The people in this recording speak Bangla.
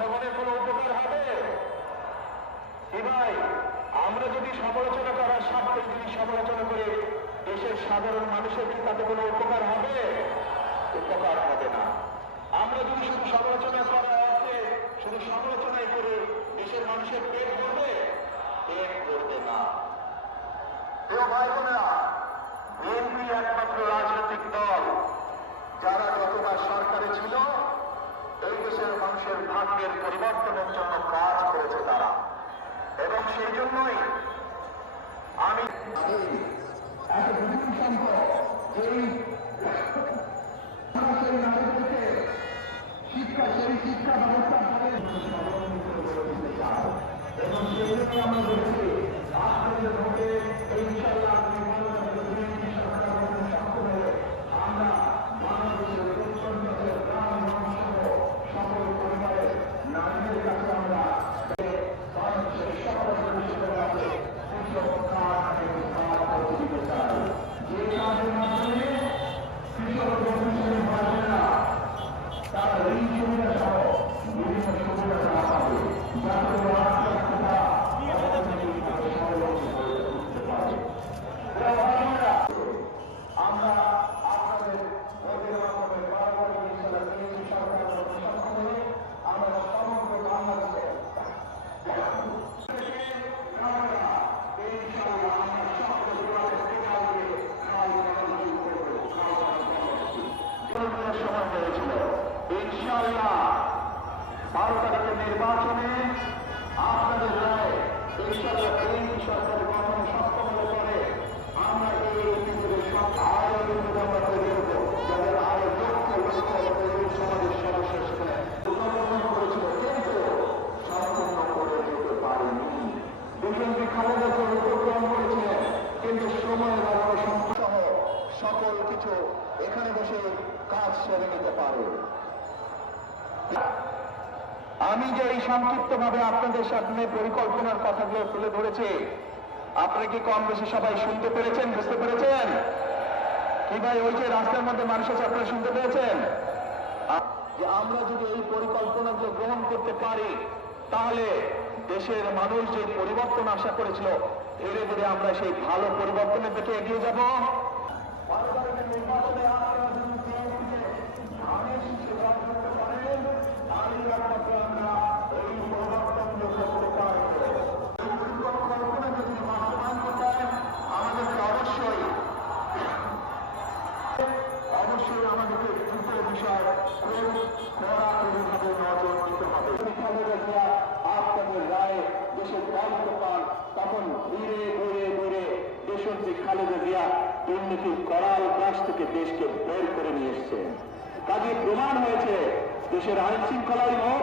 জনগণের কোনো উপকার হবে? কি ভাই, আমরা যদি সমালোচনা করার স্বার্থে যদি সমালোচনা করে দেশের সাধারণ মানুষের কি তাতে কোনো উপকার হবে? উপকার হবে না। আমরা যদি শুধু সমালোচনা করার অর্থে শুধু সমালোচনাই করে দেশের মানুষের পেট ভরবে? পেট ভরবে না। প্রিয় ভাই বোনেরা, বিএনপি একমাত্র রাজনৈতিক দল যারা যতবার সরকারে ছিল এই দেশের মানুষের ভাগ্যের পরিবর্তনের জন্য কাজ করেছে তারা, এবং সেই জন্যই আমি শিক্ষা সেই শিক্ষা ব্যবস্থা এবং সেই জন্য আমরা বলছি আপনাদের ভোটে ইনশাআল্লাহ সক্ষম হলে আমরা বাংলাদেশের উত্তরবঙ্গের গ্রাম মানুষসহ সকল পরিবারের নারীদের কাছে আমরা বাংলাদেশের সকল মানুষের কাছে যে কাজের মাধ্যমে কৃষক মানুষের ভাষা তারা ঋণ সুবিধা সহ বিভিন্ন সুবিধা দেওয়া হবে যাতে আমরা আপনাদের ভোটের মাধ্যমে বরাবর ইনশাআল্লাহ বিএনপি সরকার সক্ষম হলে আমরা সমগ্র বাংলাদেশে ইনশাআল্লাহ আমরা সকল সময় হয়েছিল। ইনশাআল্লাহ 12 তারিখের নির্বাচনে আপনাদের রায় ইনশাআল্লাহ বিএনপি সরকারের গঠন সক্ষম হলে পরে আমরা এই অতীতের সব আয় আমরা তৈরি করবো, যাদের আয় লক্ষ লক্ষ সমাজের সদস্য সেখানে করেছিল কিন্তু সম্পূর্ণ করে যেতে পারেনি। বিএনপি খালেদাকে উপক্রম করেছিলেন কিন্তু সময়ের অভাবে সহ সকল কিছু এখানে বসে কাজ সেরে নিতে পারে। আমি যে এই সংক্ষিপ্ত ভাবে আপনাদের সামনে পরিকল্পনার কথাগুলো তুলে ধরেছি, আপনারা কি কম বেশি সবাই শুনতে পেরেছেন, বুঝতে পেরেছেন? কি ভাই, ওই যে রাস্তার মধ্যে মানুষ আছে, আপনারা শুনতে পেরেছেন? যে আমরা যদি এই পরিকল্পনাগুলো গ্রহণ করতে পারি তাহলে দেশের মানুষ যে পরিবর্তন আশা করেছিল ধীরে ধীরে আমরা সেই ভালো পরিবর্তনের দিকে এগিয়ে যাব। নির্বাচনে অবশ্যই আমাদেরকে দুটো বিষয় খুব কড়াকড়িভাবে নজর দিতে হবে। আপনাদের রায়ে দেশের দায়িত্ব পান তখন ধীরে ধীরে ধীরে দেশনেত্রী খালেদা জিয়া দুর্নীতির করাল গ্রাস থেকে দেশকে বের করে নিয়ে এসছে। কাজে প্রমাণ হয়েছে দেশের আইন শৃঙ্খলাই হোক